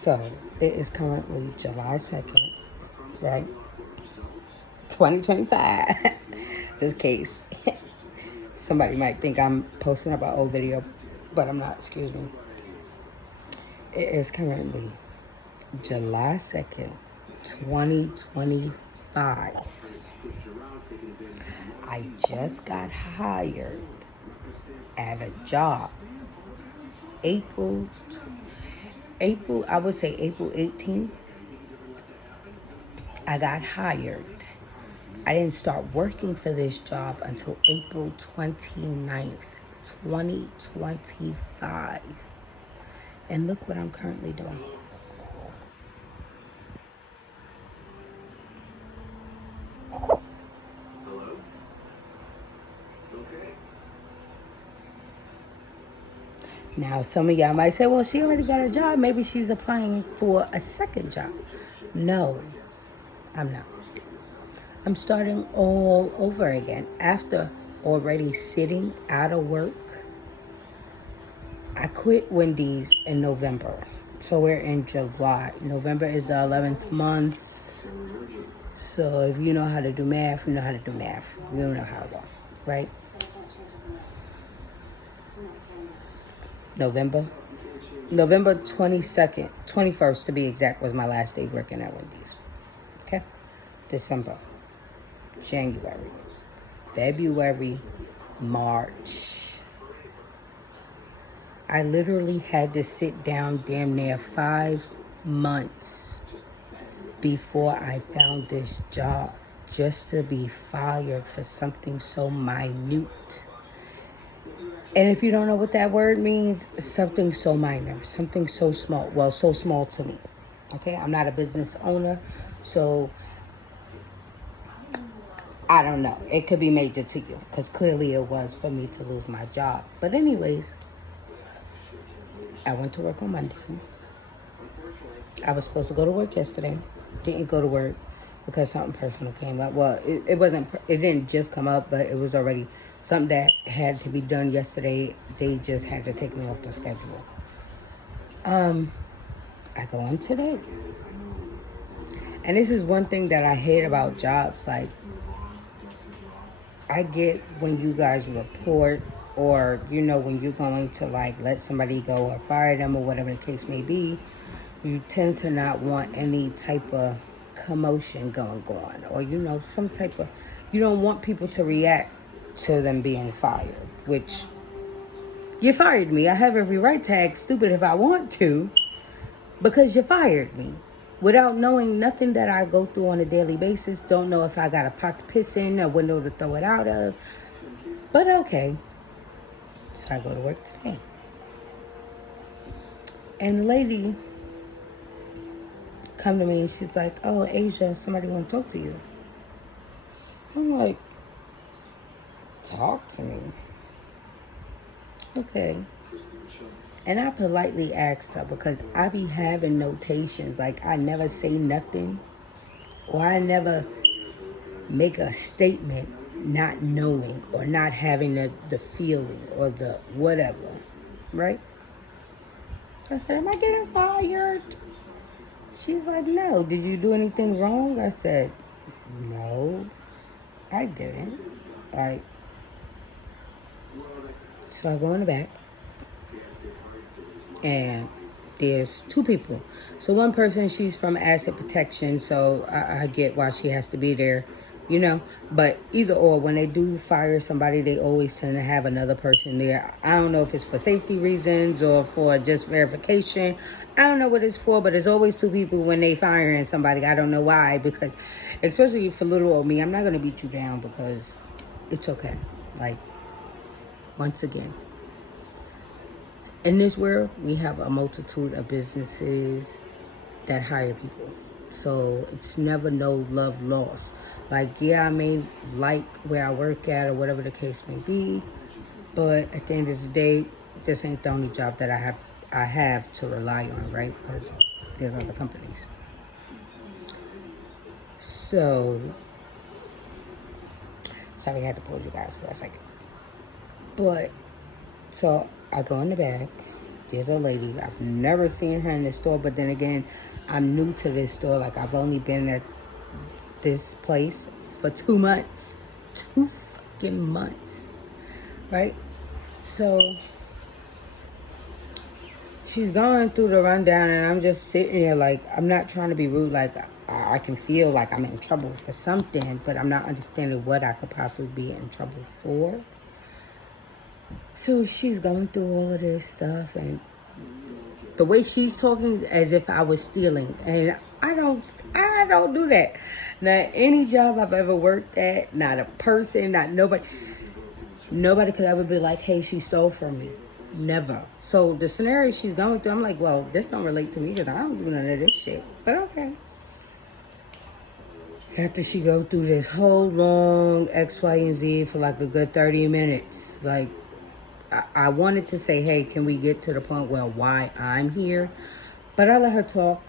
So it is currently July 2nd, right? 2025. Just in case somebody might think I'm posting up an old video, but I'm not, excuse me. It is currently July 2nd, 2025. I just got hired at a job. I would say April 18th, I got hired. I didn't start working for this job until April 29th, 2025. And look what I'm currently doing. Now, some of y'all might say, well, she already got a job. Maybe she's applying for a second job. No, I'm not. I'm starting all over again. After already sitting out of work, I quit Wendy's in November. So we're in July. November is the 11th month. So if you know how to do math, you know how to do math. You don't know how long, right? November 22nd, 21st to be exact, was my last day working at Wendy's. Okay? December, January, February, March. I literally had to sit down damn near 5 months before I found this job just to be fired for something so minute. And if you don't know what that word means, something so minor, something so small. Well, so small to me. Okay, I'm not a business owner, so I don't know. It could be major to you, because clearly it was for me to lose my job. But anyways, I went to work on Monday. I was supposed to go to work yesterday. Didn't go to work because something personal came up. Well, it didn't just come up, but it was already something that had to be done yesterday. They just had to take me off the schedule. I go in today. And this is one thing that I hate about jobs. Like, I get when you guys report, or, you know, when you're going to, like, let somebody go or fire them or whatever the case may be, you tend to not want any type of commotion going on, or, you know, some type of, you don't want people to react to them being fired, which, you fired me. I have every right to act stupid if I want to, because you fired me. Without knowing nothing that I go through on a daily basis, don't know if I got a pot to piss in, a window to throw it out of. But okay. So I go to work today. And the lady come to me and she's like, oh, Asia, somebody want to talk to you. I'm like, talk to me? Okay. And I politely asked her, because I be having notations, like I never say nothing, or I never make a statement not knowing or not having the feeling or the whatever, right? I said, am I getting fired? She's like, no. Did you do anything wrong? I said, no, I didn't. Like, so I go in the back, and there's two people. So one person, she's from asset protection, so I get why she has to be there, you know. But either or, when they do fire somebody, they always tend to have another person there. I don't know if it's for safety reasons or for just verification. I don't know what it's for, but there's always two people when they firing somebody. I don't know why, because especially for little old me, I'm not going to beat you down, because it's okay. Like, once again, in this world, we have a multitude of businesses that hire people. So it's never no love lost. Like, yeah, I may like where I work at or whatever the case may be, but at the end of the day, this ain't the only job that I have to rely on, right? Because there's other companies. So, sorry I had to pause you guys for a second. But, so I go in the back, there's a lady. I've never seen her in the store, but then again, I'm new to this store. Like, I've only been at this place for 2 months. 2 fucking months, right? So she's going through the rundown, and I'm just sitting there like, I'm not trying to be rude. Like, I can feel like I'm in trouble for something, but I'm not understanding what I could possibly be in trouble for. So she's going through all of this stuff, and the way she's talking is as if I was stealing, and I don't do that. Not any job I've ever worked at, not a person, not nobody could ever be like, hey, she stole from me. Never. So the scenario she's going through, I'm like, well, this don't relate to me because I don't do none of this shit. But okay. After she go through this whole long X, Y, and Z for like a good 30 minutes, like, I wanted to say, hey, can we get to the point where why I'm here? But I let her talk.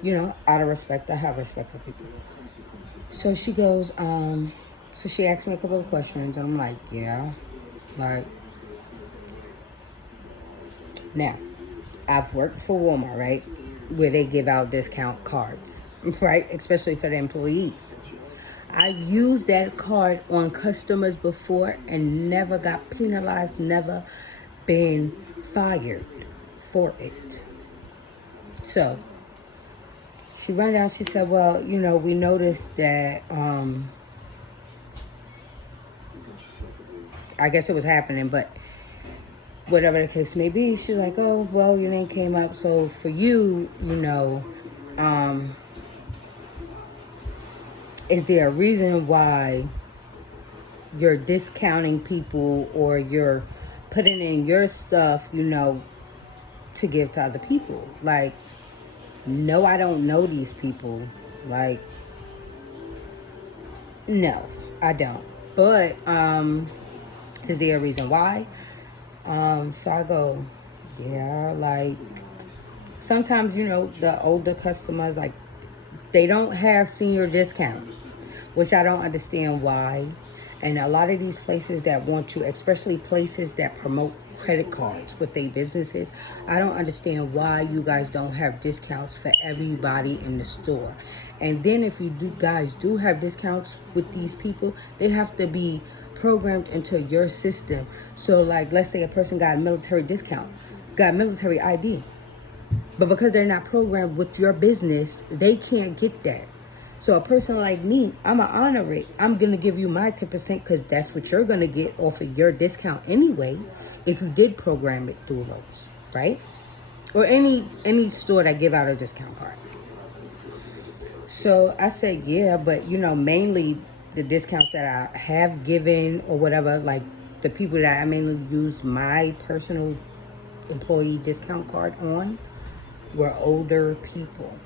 You know, out of respect. I have respect for people. So she goes, so she asked me a couple of questions, and I'm like, yeah. Like, now, I've worked for Walmart, right? Where they give out discount cards, right? Especially for the employees. I've used that card on customers before and never got penalized, never been fired for it. So she ran down, she said, well, you know, we noticed that, I guess it was happening, but whatever the case may be, she's like, oh, well, your name came up. So for you, you know, is there a reason why you're discounting people or you're putting in your stuff, you know, to give to other people? Like, no, I don't know these people. Like, no, I don't. But is there a reason why? So I go, yeah, like, sometimes, you know, the older customers, like, they don't have senior discount, which I don't understand why. And a lot of these places that want you, especially places that promote credit cards with their businesses, I don't understand why you guys don't have discounts for everybody in the store. And then if you guys do have discounts with these people, they have to be programmed into your system. So like, let's say a person got a military discount, got military ID, but because they're not programmed with your business, they can't get that. So a person like me, I'm going to honor it. I'm going to give you my 10% because that's what you're going to get off of your discount anyway, if you did program it through Lowe's, right? Or any store that give out a discount card. So I said, yeah, but, you know, mainly the discounts that I have given or whatever, like the people that I mainly use my personal employee discount card on were older people.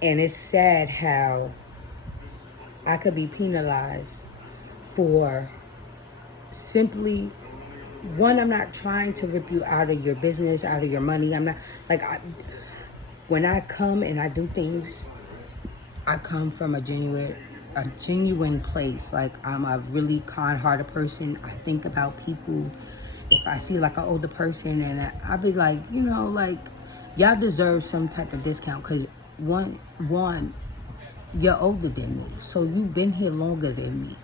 And it's sad how I could be penalized for simply, one, I'm not trying to rip you out of your business, out of your money. I'm not, like, when I come and I do things, I come from a genuine place. Like, I'm a really kind-hearted person. I think about people. If I see like an older person, and I'll be like, you know, like, y'all deserve some type of discount because one, you're older than me, so you've been here longer than me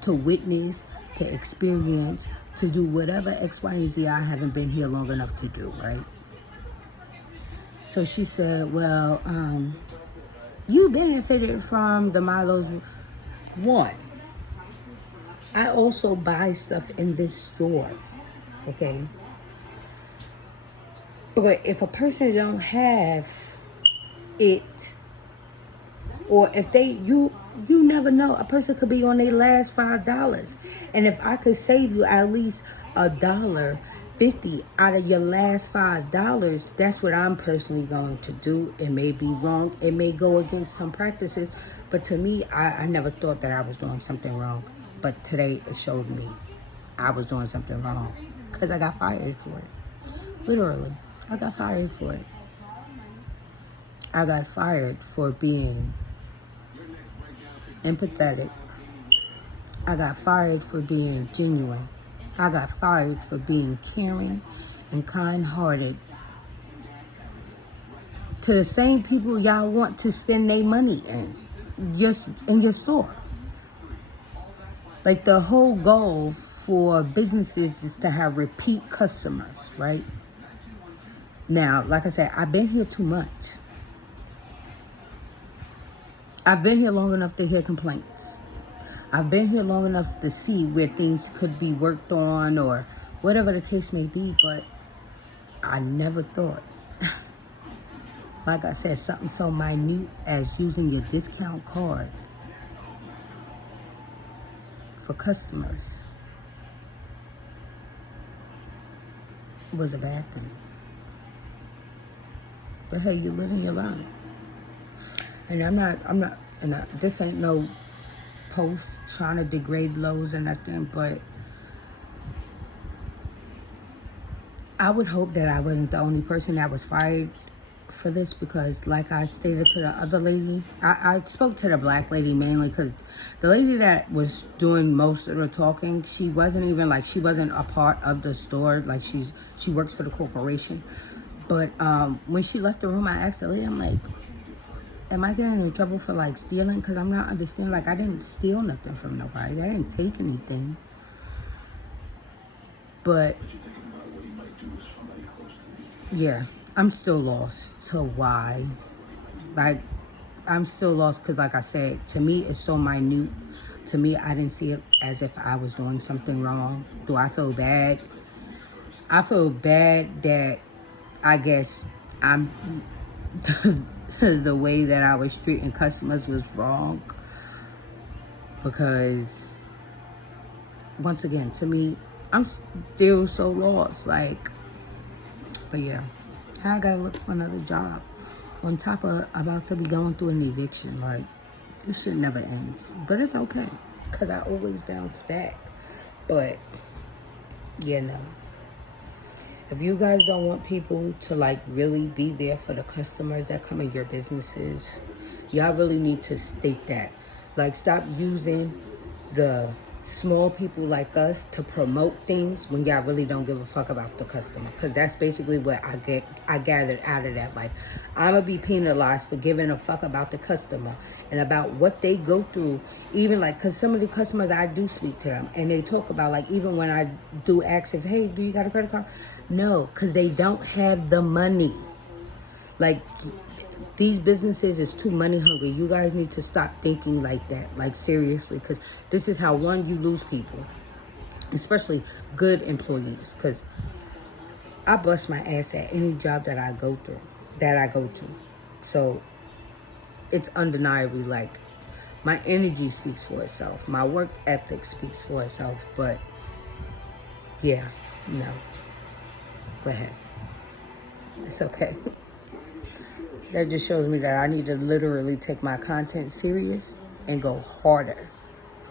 to witness, to experience, to do whatever X, Y, and Z I haven't been here long enough to do, right? So she said, well, you benefited from the Milo's. One, I also buy stuff in this store, okay? But if a person don't have it, or if you never know, a person could be on their last $5, and if I could save you at least $1.50 out of your last $5, that's what I'm personally going to do. It may be wrong, it may go against some practices, but to me, I never thought that I was doing something wrong. But today it showed me I was doing something wrong because I got fired for it. Literally, I got fired for it. I got fired for being empathetic. I got fired for being genuine. I got fired for being caring and kind-hearted to the same people y'all want to spend their money in your store. Like, the whole goal for businesses is to have repeat customers, right? Now, like I said, I've been here too much. I've been here long enough to hear complaints. I've been here long enough to see where things could be worked on or whatever the case may be, but I never thought, like I said, something so minute as using your discount card for customers was a bad thing. But hey, you live and you learn. And this ain't no post trying to degrade Lowe's or nothing, but I would hope that I wasn't the only person that was fired for this, because like I stated to the other lady, I spoke to the black lady mainly because the lady that was doing most of the talking, she wasn't even like, she wasn't a part of the store, like she works for the corporation. But when she left the room, I asked the lady, I'm like, am I getting in trouble for like stealing? Because I'm not understanding, like I didn't steal nothing from nobody, I didn't take anything. But yeah, I'm still lost to why. Like, I'm still lost because, like I said, to me, it's so minute. To me, I didn't see it as if I was doing something wrong. Do I feel bad? I feel bad that I guess I'm the way that I was treating customers was wrong. Because, once again, to me, I'm still so lost. Like, but yeah, I gotta look for another job. On top of about to be going through an eviction, like, this shit never ends. But it's okay, because I always bounce back. But, yeah, no. If you guys don't want people to, like, really be there for the customers that come in your businesses, y'all really need to state that. Like, stop using the small people like us to promote things when y'all really don't give a fuck about the customer. Because that's basically what I gathered out of that. Like, I'm going to be penalized for giving a fuck about the customer and about what they go through. Even like, because some of the customers, I do speak to them and they talk about, like, even when I do ask if, hey, do you got a credit card? No, because they don't have the money. Like, these businesses is too money hungry. You guys need to stop thinking like that. Like, seriously, because this is how, one, you lose people, especially good employees. Because I bust my ass at any job that I go to. So it's undeniably, like, my energy speaks for itself. My work ethic speaks for itself. But yeah, no. Go ahead. It's okay. That just shows me that I need to literally take my content serious and go harder.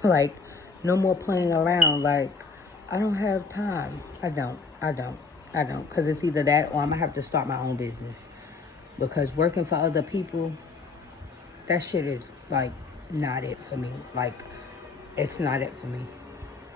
Like, no more playing around. Like, I don't have time. I don't. Because it's either that or I'm going to have to start my own business. Because working for other people, that shit is, like, not it for me. Like, it's not it for me.